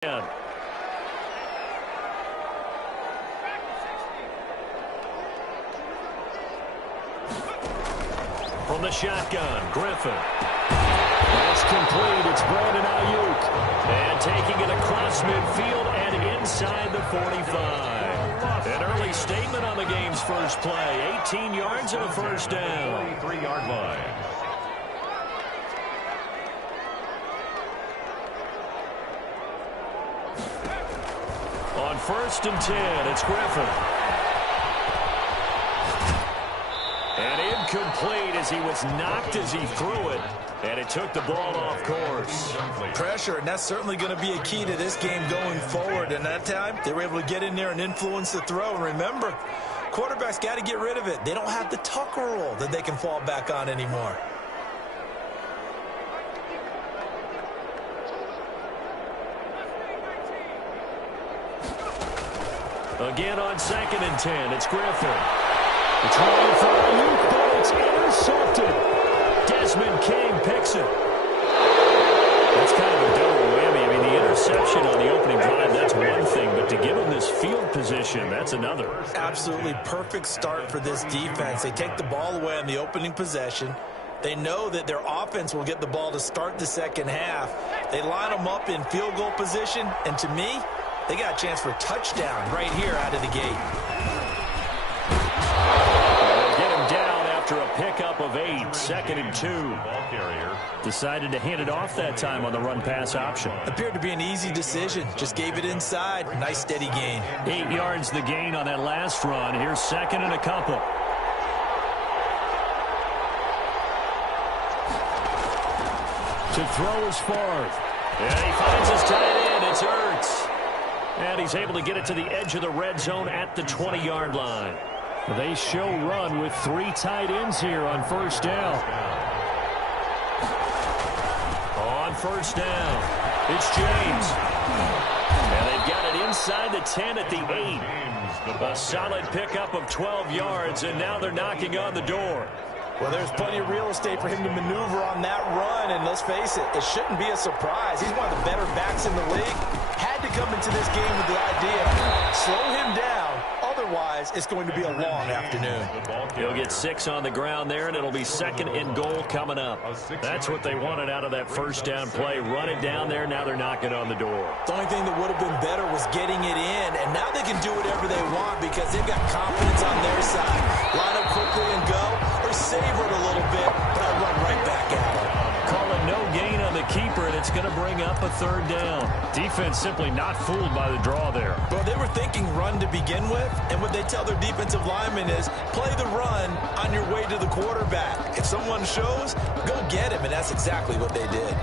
From the shotgun, Griffin. That's complete. It's Brandon Ayuk. And taking it across midfield and inside the 45. An early statement on the game's first play. 18 yards and a first down. 3-yard line. On 1st and 10, it's Griffin. And incomplete as he was knocked as he threw it. And it took the ball off course. Pressure, and that's certainly going to be a key to this game going forward. And that time, they were able to get in there and influence the throw. And remember, quarterbacks got to get rid of it. They don't have the Tucker rule that they can fall back on anymore. Again on 2nd and 10, it's Griffin. It's running for Ayuk, but it's intercepted. Desmond King picks it. That's kind of a double whammy. I mean, the interception on the opening drive, that's one thing, but to give him this field position, that's another. Absolutely perfect start for this defense. They take the ball away on the opening possession. They know that their offense will get the ball to start the second half. They line them up in field goal position, and to me, they got a chance for a touchdown right here out of the gate. They'll get him down after a pickup of 8. 2nd and 2. Ball carrier decided to hand it off that time on the run-pass option. Appeared to be an easy decision. Just gave it inside. Nice steady gain. 8 yards the gain on that last run. Here's 2nd and a couple. To throw is Favre. And he finds his tight end. It's Ertz. And he's able to get it to the edge of the red zone at the 20-yard line. They show run with 3 tight ends here on 1st down. On 1st down, it's James. And they've got it inside the 10 at the 8. A solid pickup of 12 yards, and now they're knocking on the door. Well, there's plenty of real estate for him to maneuver on that run, and let's face it, it shouldn't be a surprise. He's one of the better backs in the league. Had to come into this game with the idea, slow him down, otherwise it's going to be a long afternoon. He'll get 6 on the ground there, and it'll be 2nd and goal coming up. That's what they wanted out of that 1st down play. Run it down there, now they're knocking on the door. The only thing that would have been better was getting it in, and now they can do whatever they want because they've got confidence on their side. Line up quickly and go, or savor it a little bit, but I run right back at it. Calling no gain on the keeper, and it's going to bring up a 3rd down. Defense simply not fooled by the draw there. Well, they were thinking run to begin with, and what they tell their defensive linemen is play the run on your way to the quarterback. If someone shows, go get him, and that's exactly what they did.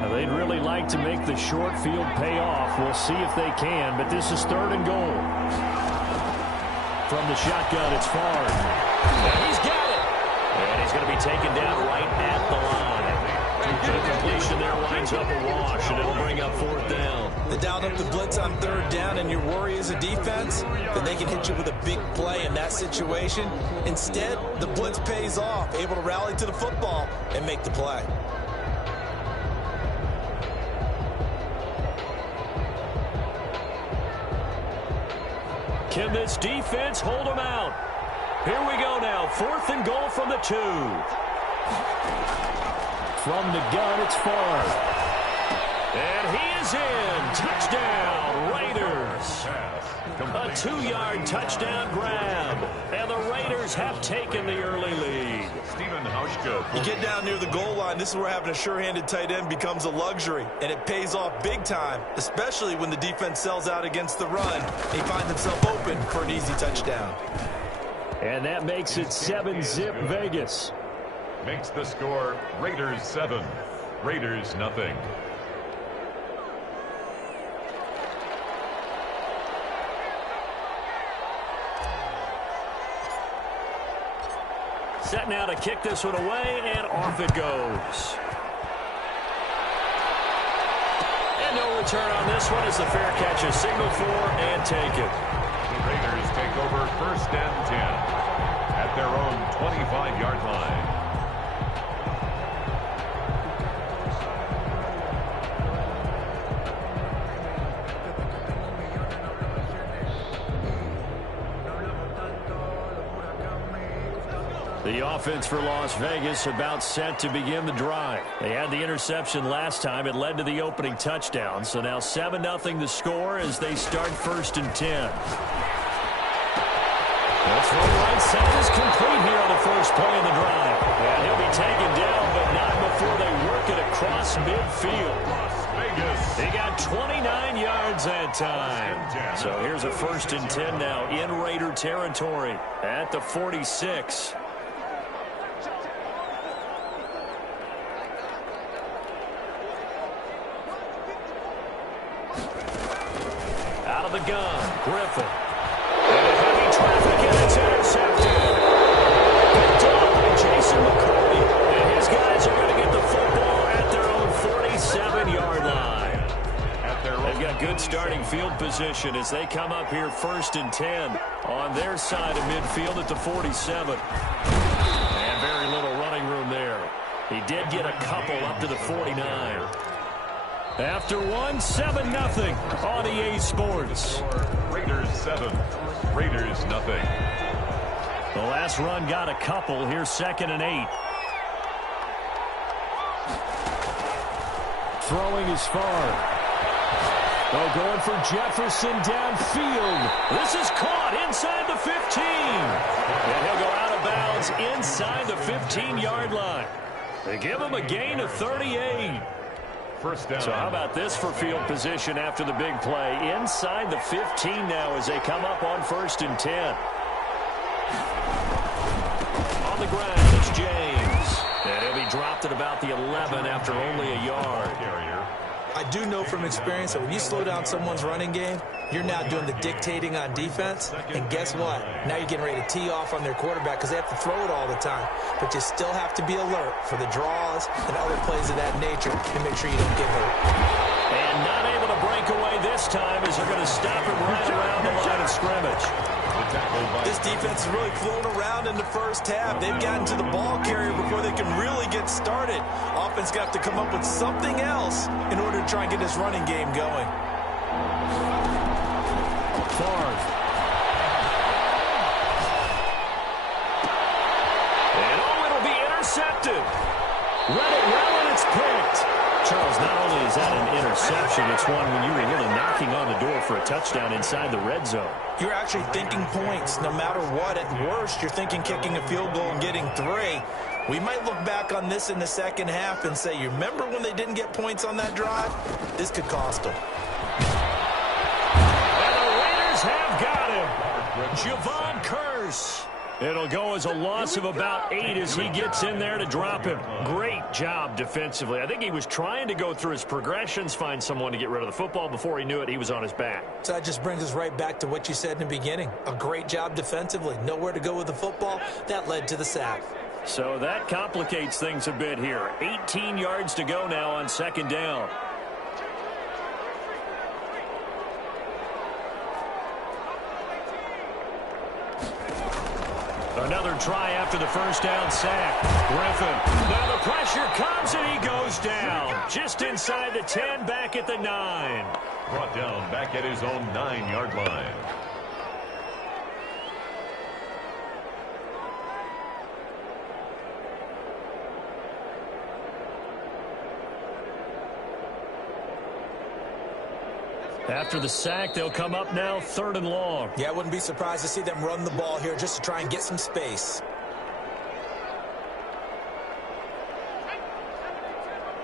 Now, they'd really like to make the short field pay off. We'll see if they can, but this is 3rd and goal. From the shotgun, it's Favre. And he's got it. And he's going to be taken down right at the line. The completion there winds up a wash, and it'll bring up 4th down. They dialed up the blitz on 3rd down, and your worry as a defense, that they can hit you with a big play in that situation. Instead, the blitz pays off, able to rally to the football and make the play. Can this defense hold them out? Here we go now. 4th and goal from the 2. From the gun, it's Favre. And he is in. Touchdown, Raiders. A 2-yard touchdown grab. And the Raiders have taken the early lead. You get down near the goal line, this is where having a sure-handed tight end becomes a luxury, and it pays off big time, especially when the defense sells out against the run. He finds himself open for an easy touchdown. And that makes it 7-zip Vegas. Makes the score Raiders 7, Raiders nothing. Set now to kick this one away, and off it goes. And no return on this one as the fair catch is signaled for and taken. The Raiders take over 1st and 10 at their own 25-yard line. The offense for Las Vegas about set to begin the drive. They had the interception last time. It led to the opening touchdown. So now 7-0 the score as they start 1st and 10. The throw right side is complete here on the first play of the drive. And he'll be taken down, but not before they work it across midfield. Las Vegas. He got 29 yards that time. So here's a 1st and 10 now in Raider territory at the 46. Out of the gun, Griffin. And a heavy traffic, and it's intercepted. Picked off by Jason McCarthy. And his guys are going to get the football at their own 47-yard line. They've got good starting field position as they come up here 1st and 10 on their side of midfield at the 47. And very little running room there. He did get a couple up to the 49. After 7-0 on EA Sports. Raiders 7, Raiders nothing. The last run got a couple. Here's 2nd and 8. Throwing is far. Oh, going for Jefferson downfield. This is caught inside the 15. And he'll go out of bounds inside the 15-yard line. They give him a gain of 38. First down. So how about this for field position after the big play? Inside the 15 now as they come up on 1st and 10. On the ground, it's James. And he'll be dropped at about the 11 after only a yard. I do know from experience that when you slow down someone's running game, you're now doing the dictating on defense. And guess what? Now you're getting ready to tee off on their quarterback because they have to throw it all the time. But you still have to be alert for the draws and other plays of that nature to make sure you don't get hurt. And not able to break away this time as they're going to stop him right around the line of scrimmage. This defense is really flown around in the first half. They've gotten to the ball carrier before they can really get started. Offense got to come up with something else in order to try and get this running game going. Favre. And it'll be intercepted. Read it well, and it's picked. Charles, not only is that an interception, it's one when you were really knocking on the door for a touchdown inside the red zone. You're actually thinking points no matter what. At worst, you're thinking kicking a field goal and getting 3. We might look back on this in the second half and say, you remember when they didn't get points on that drive? This could cost them. And the Raiders have got him. Javon Curse. It'll go as a loss of about 8 as he gets in there to drop him. Great job defensively. I think he was trying to go through his progressions, find someone to get rid of the football. Before he knew it, he was on his back. So that just brings us right back to what you said in the beginning. A great job defensively. Nowhere to go with the football. That led to the sack. So that complicates things a bit here. 18 yards to go now on 2nd down. Another try after the first down sack. Griffin. Now the pressure comes and he goes down. Just inside the 10, back at the 9. Brought down back at his own 9-yard line. After the sack, they'll come up now 3rd and long. Yeah, I wouldn't be surprised to see them run the ball here just to try and get some space.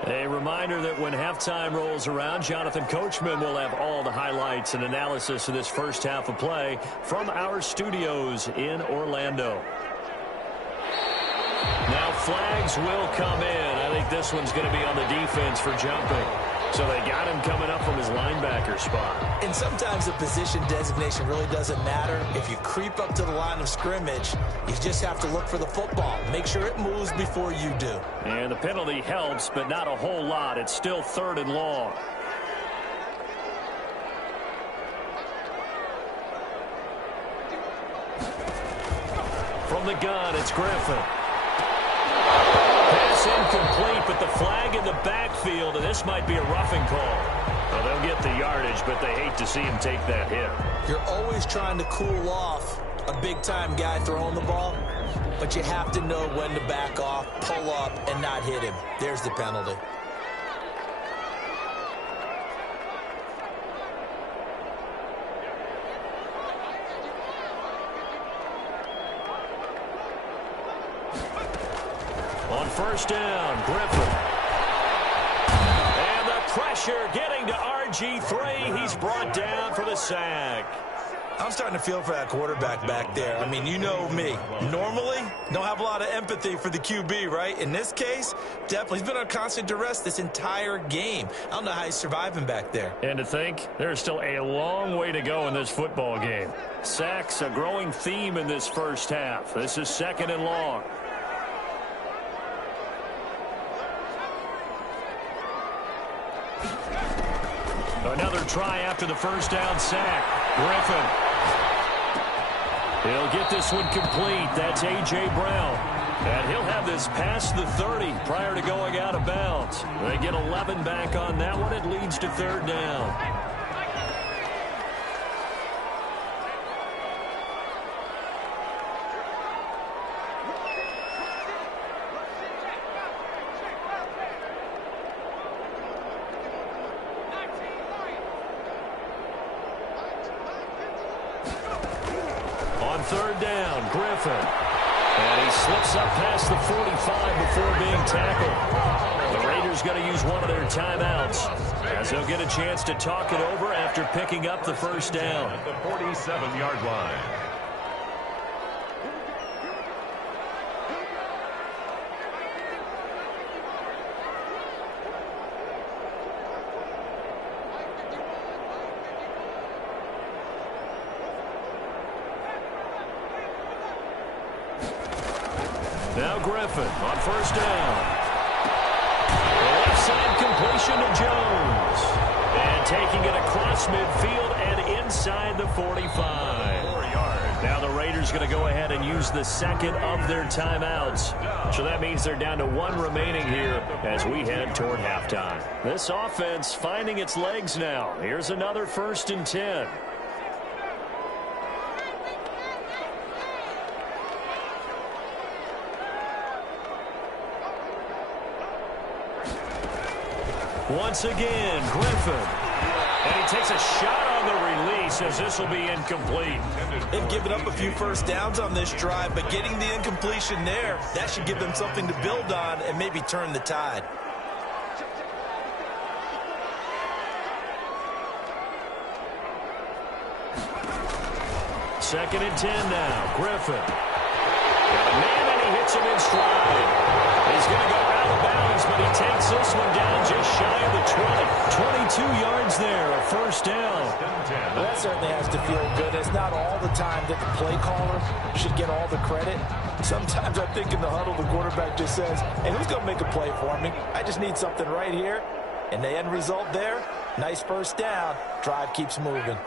A reminder that when halftime rolls around, Jonathan Coachman will have all the highlights and analysis of this first half of play from our studios in Orlando. Now flags will come in. I think this one's going to be on the defense for jumping. So they got him coming up from his linebacker spot. And sometimes the position designation really doesn't matter. If you creep up to the line of scrimmage, you just have to look for the football. Make sure it moves before you do. And the penalty helps, but not a whole lot. It's still 3rd and long. From the gun, it's Griffin. Pass incomplete, but the flag in the backfield, and this might be a roughing call. Well, they'll get the yardage, but they hate to see him take that hit. You're always trying to cool off a big-time guy throwing the ball. but you have to know when to back off, pull up, and not hit him. There's the penalty. On first down, Griffin. And the pressure getting to RG3. He's brought down for the sack. I'm starting to feel for that quarterback back there. I mean, you know me. Normally, don't have a lot of empathy for the QB, right? In this case, definitely. He's been on constant duress this entire game. I don't know how he's surviving back there. And to think, there's still a long way to go in this football game. Sacks, a growing theme in this first half. This is 2nd and long. Another try after the first down sack. Griffin. He'll get this one complete. That's A.J. Brown. And he'll have this past the 30 prior to going out of bounds. They get 11 back on that one. It leads to 3rd down. On 3rd down, Griffin. And he slips up past the 45 before being tackled. The Raiders going to use one of their timeouts as they'll get a chance to talk it over after picking up the first down. At the 47-yard line. Now Griffin on first down. The left side completion to Jones. And taking it across midfield and inside the 45. 4 yards. Now the Raiders going to go ahead and use the second of their timeouts. So that means they're down to 1 remaining here as we head toward halftime. This offense finding its legs now. Here's another 1st and 10. Once again, Griffin. And he takes a shot on the release as this will be incomplete. They've given up a few first downs on this drive, but getting the incompletion there, that should give them something to build on and maybe turn the tide. Second and 10 now. Griffin. Got a man and he hits him in stride. He's going to go out of bounds, but he takes this one down just shy of the 20. 22 yards there, a first down. Well, that certainly has to feel good. It's not all the time that the play caller should get all the credit. Sometimes I think in the huddle, the quarterback just says, hey, who's going to make a play for me? I just need something right here. And the end result there, nice first down. Drive keeps moving.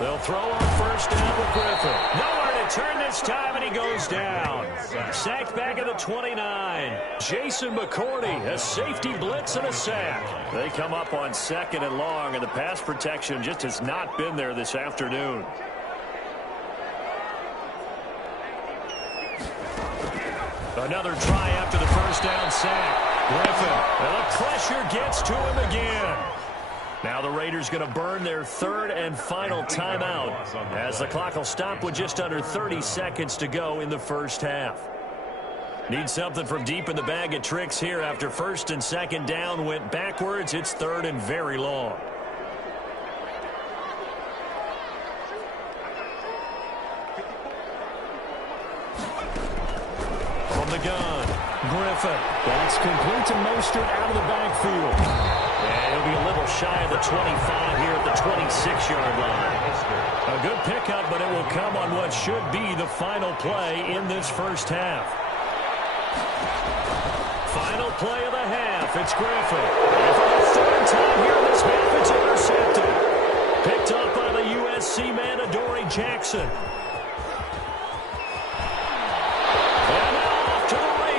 They'll throw on first down with Griffin. Nowhere to turn this time, and he goes down. Sacked back at the 29. Jason McCourty, a safety blitz and a sack. They come up on 2nd and long, and the pass protection just has not been there this afternoon. Another try after the first down sack. Griffin, and the pressure gets to him again. Now the Raiders going to burn their 3rd and final timeout as the clock will stop with just under 30 seconds to go in the first half. Need something from deep in the bag of tricks here after 1st and 2nd down went backwards. It's 3rd and very long. From the gun, Griffin. That's complete to Mostert out of the backfield. And he'll be a little shy of the 25 here at the 26-yard line. A good pickup, but it will come on what should be the final play in this first half. Final play of the half. It's Griffin. And for the 3rd time here in this half, it's intercepted. Picked up by the USC man, Adoree Jackson.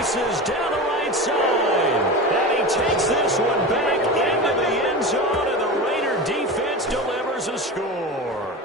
races down the right side. And he takes this one back into the end zone, and the Raider defense delivers a score.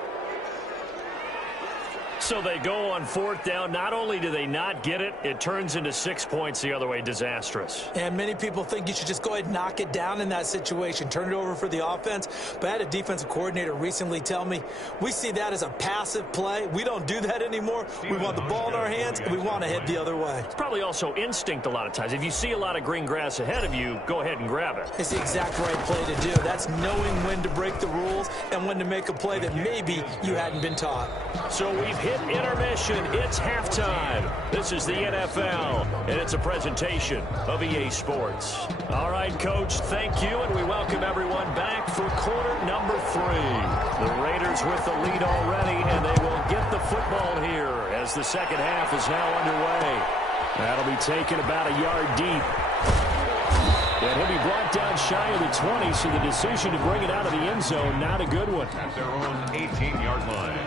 So they go on fourth down. Not only do they not get it, it turns into 6 points the other way. Disastrous. And many people think you should just go ahead and knock it down in that situation. Turn it over for the offense. But I had a defensive coordinator recently tell me, we see that as a passive play. We don't do that anymore. We want the ball in our hands, and we want to head the other way. It's probably also instinct a lot of times. If you see a lot of green grass ahead of you, go ahead and grab it. It's the exact right play to do. That's knowing when to break the rules and when to make a play that maybe you hadn't been taught. So we've hit intermission. It's halftime. This is the NFL, and it's a presentation of EA Sports. All right, Coach, thank you, and we welcome everyone back for quarter number 3. The Raiders with the lead already, and they will get the football here as the second half is now underway. That'll be taken about a yard deep. And he'll be brought down shy of the 20, so the decision to bring it out of the end zone, not a good one. At their own 18-yard line.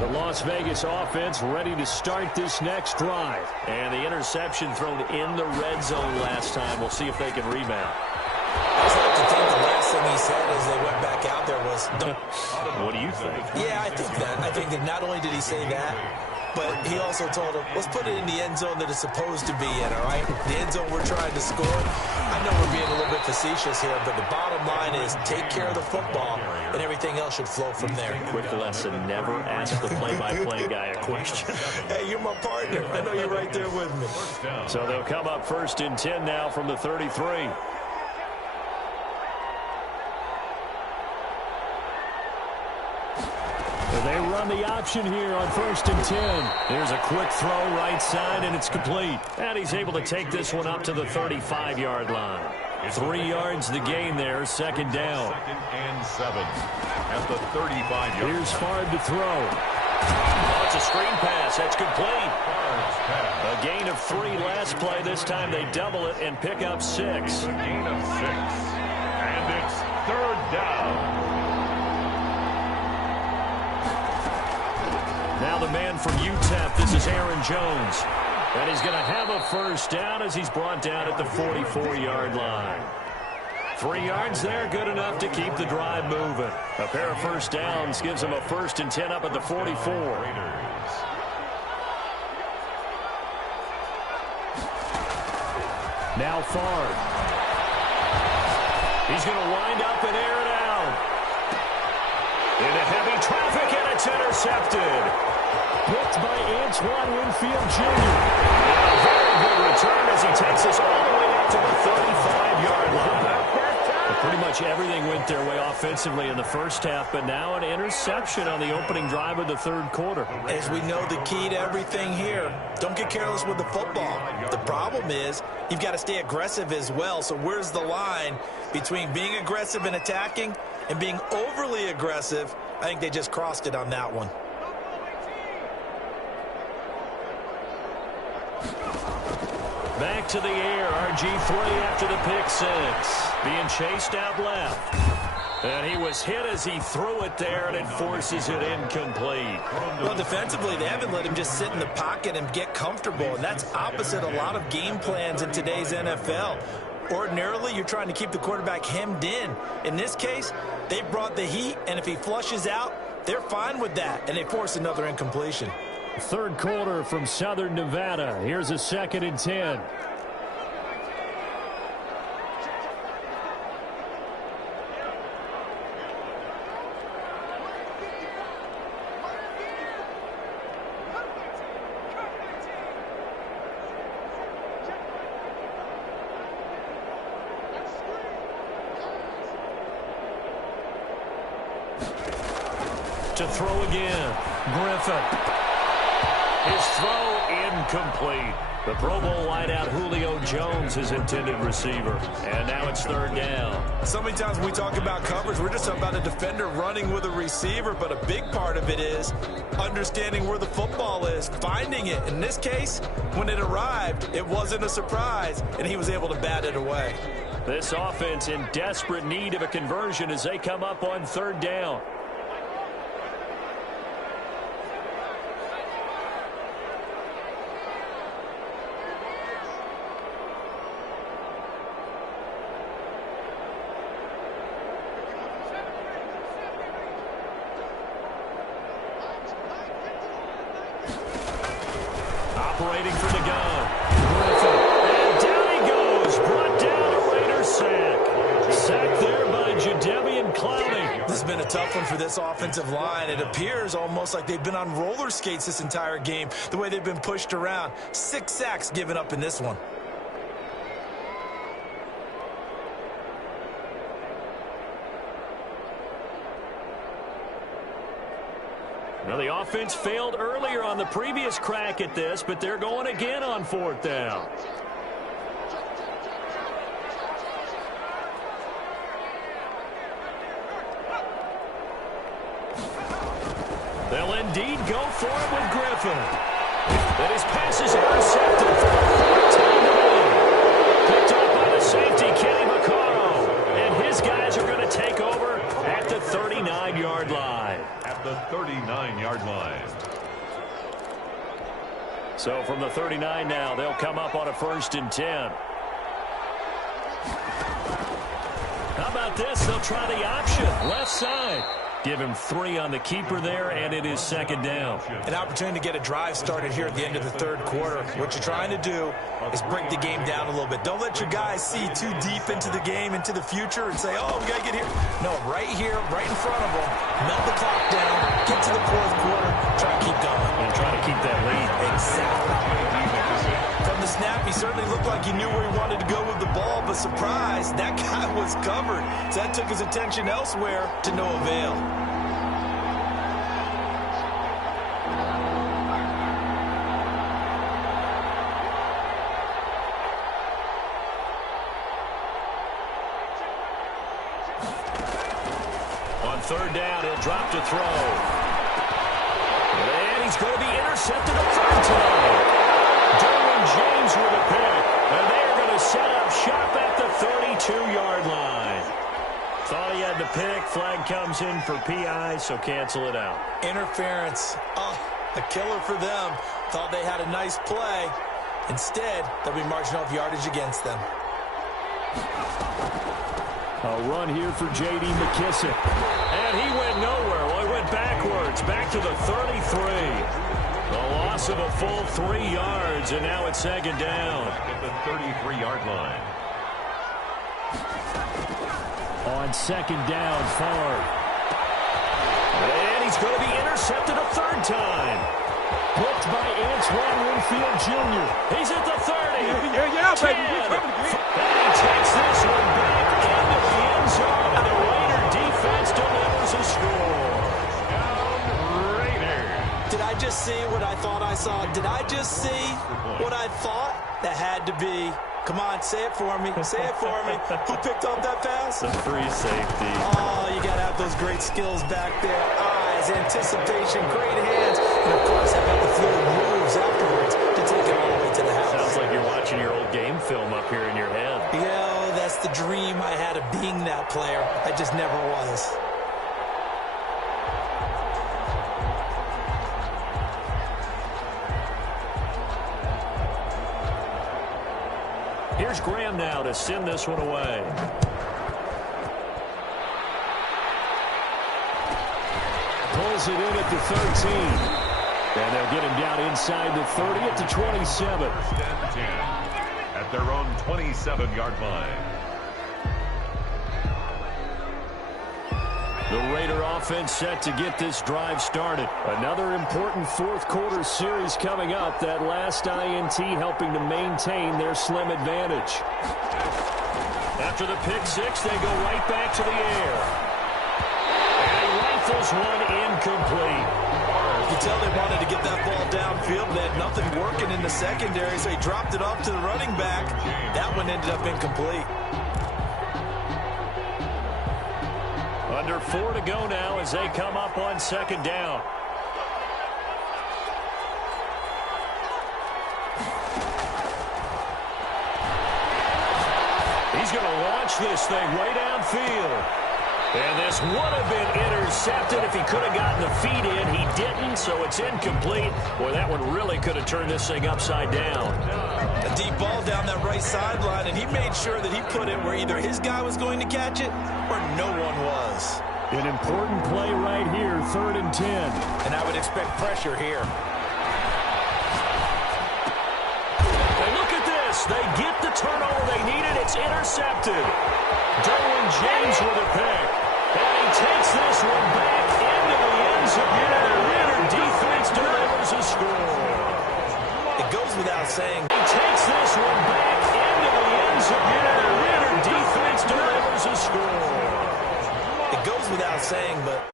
The Las Vegas offense ready to start this next drive. And the interception thrown in the red zone last time. We'll see if they can rebound. I just like to think the last thing he said as they went back out there was, don't. What do you think? Yeah, I think that. I think that not only did he say that, but he also told him, let's put it in the end zone that it's supposed to be in, all right? The end zone we're trying to score. I know we're being a little bit facetious here, but the bottom line is take care of the football, and everything else should flow from there. Quick lesson, never ask the play-by-play guy a question. Hey, you're my partner. I know you're right there with me. So they'll come up 1st and 10 now from the 33. They run the option here on 1st and 10. There's a quick throw right side, and it's complete. And he's able to take this one up to the 35-yard line. 3 yards the gain there, second down. 2nd and 7 at the 35-yard line. Here's Favre to throw. Oh, it's a screen pass. That's complete. A gain of 3 last play. This time they double it and pick up 6. A gain of 6. And it's 3rd down. Now the man from UTEP, this is Aaron Jones. And he's going to have a first down as he's brought down at the 44-yard line. 3 yards there, good enough to keep the drive moving. A pair of first downs gives him a 1st and 10 up at the 44. Now Favre. He's going to wind up and air it out. Into heavy traffic, and it's intercepted. Picked by Antoine Winfield Jr. A very good return as he takes us all the way out to the 35-yard line. But pretty much everything went their way offensively in the first half, but now an interception on the opening drive of the 3rd quarter. As we know, the key to everything here, don't get careless with the football. The problem is you've got to stay aggressive as well. So where's the line between being aggressive and attacking and being overly aggressive? I think they just crossed it on that one. Back to the air, RG3 after the pick 6. Being chased out left. And he was hit as he threw it there, and it forces it incomplete. Well, defensively, they haven't let him just sit in the pocket and get comfortable, and that's opposite a lot of game plans in today's NFL. Ordinarily, you're trying to keep the quarterback hemmed in. In this case, they brought the heat, and if he flushes out, they're fine with that, and they force another incompletion. 3rd quarter from Southern Nevada. Here's a 2nd and 10. To throw again, Griffin. His throw incomplete. The Pro Bowl wideout Julio Jones, his intended receiver. And now it's 3rd down. So many times when we talk about coverage, we're just talking about a defender running with a receiver, but a big part of it is understanding where the football is, finding it. In this case, when it arrived, it wasn't a surprise, and he was able to bat it away. This offense in desperate need of a conversion as they come up on third down. Operating from the gun. And down he goes. Brought down a Raiders sack. Sacked there by Jadeveon Clowney. This has been a tough one for this offensive line. It appears almost like they've been on roller skates this entire game, the way they've been pushed around. 6 sacks given up in this one. Now, the offense failed earlier on the previous crack at this, but they're going again on fourth down. They'll indeed go for it with Griffin. And his pass is intercepted for a 14-0. Picked up by the safety, Kenny Vaccaro. And his guys are going to take over at the 39-yard line. At the 39-yard line. So from the 39 now, they'll come up on a 1st and 10. How about this? They'll try the option, left side. Give him 3 on the keeper there, and it is 2nd down. An opportunity to get a drive started here at the end of the 3rd quarter. What you're trying to do is break the game down a little bit. Don't let your guys see too deep into the game, into the future, and say, oh, we got to get here. No, right here, right in front of them, melt the clock down, get to the 4th quarter, try to keep going. And try to keep that lead. Exactly. From the snap, he certainly looked like he knew where he wanted to go with the ball, but surprise, that guy was covered. So that took his attention elsewhere to no avail. On 3rd down, he'll drop to throw. And he's going to be intercepted a 3rd time. Derwin James with a pick. And they're going to set up shop at the 32-yard line. Thought he had the pick. Flag comes in for PI, so cancel it out. Interference. Oh, a killer for them. Thought they had a nice play. Instead, they'll be marching off yardage against them. A run here for J.D. McKissic. And he went nowhere. Well, he went backwards, back to the 33. A loss of a full 3 yards, and now it's 2nd down. At the 33-yard line. On 2nd down, Favre. And he's going to be intercepted a 3rd time. Picked by Antoine Winfield Jr. He's at the 30. Yeah, baby. We're coming to get. And he takes this one back into the end zone, and the Raider defense delivers a score. Did I just see what I thought I saw? Did I just see what I thought? That had to be. Come on, say it for me. Say it for me. Who picked up that pass? The free safety. Oh, you got to have those great skills back there. Eyes, anticipation, great hands. And, of course, how about the fluid moves afterwards to take it all the way to the house. Sounds like you're watching your old game film up here in your head. Yeah, that's the dream I had of being that player. I just never was. Here's Graham now to send this one away. Pulls it in at the 13. And they'll get him down inside the 30 at the 27. 1st and 10 at their own 27-yard line. The Raider offense set to get this drive started. Another important 4th quarter series coming up. That last INT helping to maintain their slim advantage. After the pick 6, they go right back to the air. And he rifles one incomplete. You tell they wanted to get that ball downfield. They had nothing working in the secondary, so he dropped it off to the running back. That one ended up incomplete. Under 4 to go now as they come up on 2nd down. He's going to launch launch this thing way downfield. And this would have been intercepted if he could have gotten the feet in. He didn't, so it's incomplete. Boy, that one really could have turned this thing upside down. A deep ball down that right sideline, and he made sure that he put it where either his guy was going to catch it or no one was. An important play right here, 3rd and 10. And I would expect pressure here. And look at this. They get the turnover they needed. It's intercepted. Derwin James with a pick. And he takes this one back into the end zone. And the Raider defense delivers a score. It goes without saying. He takes this one back into the end zone. And the Raider defense delivers a score. It goes without saying, but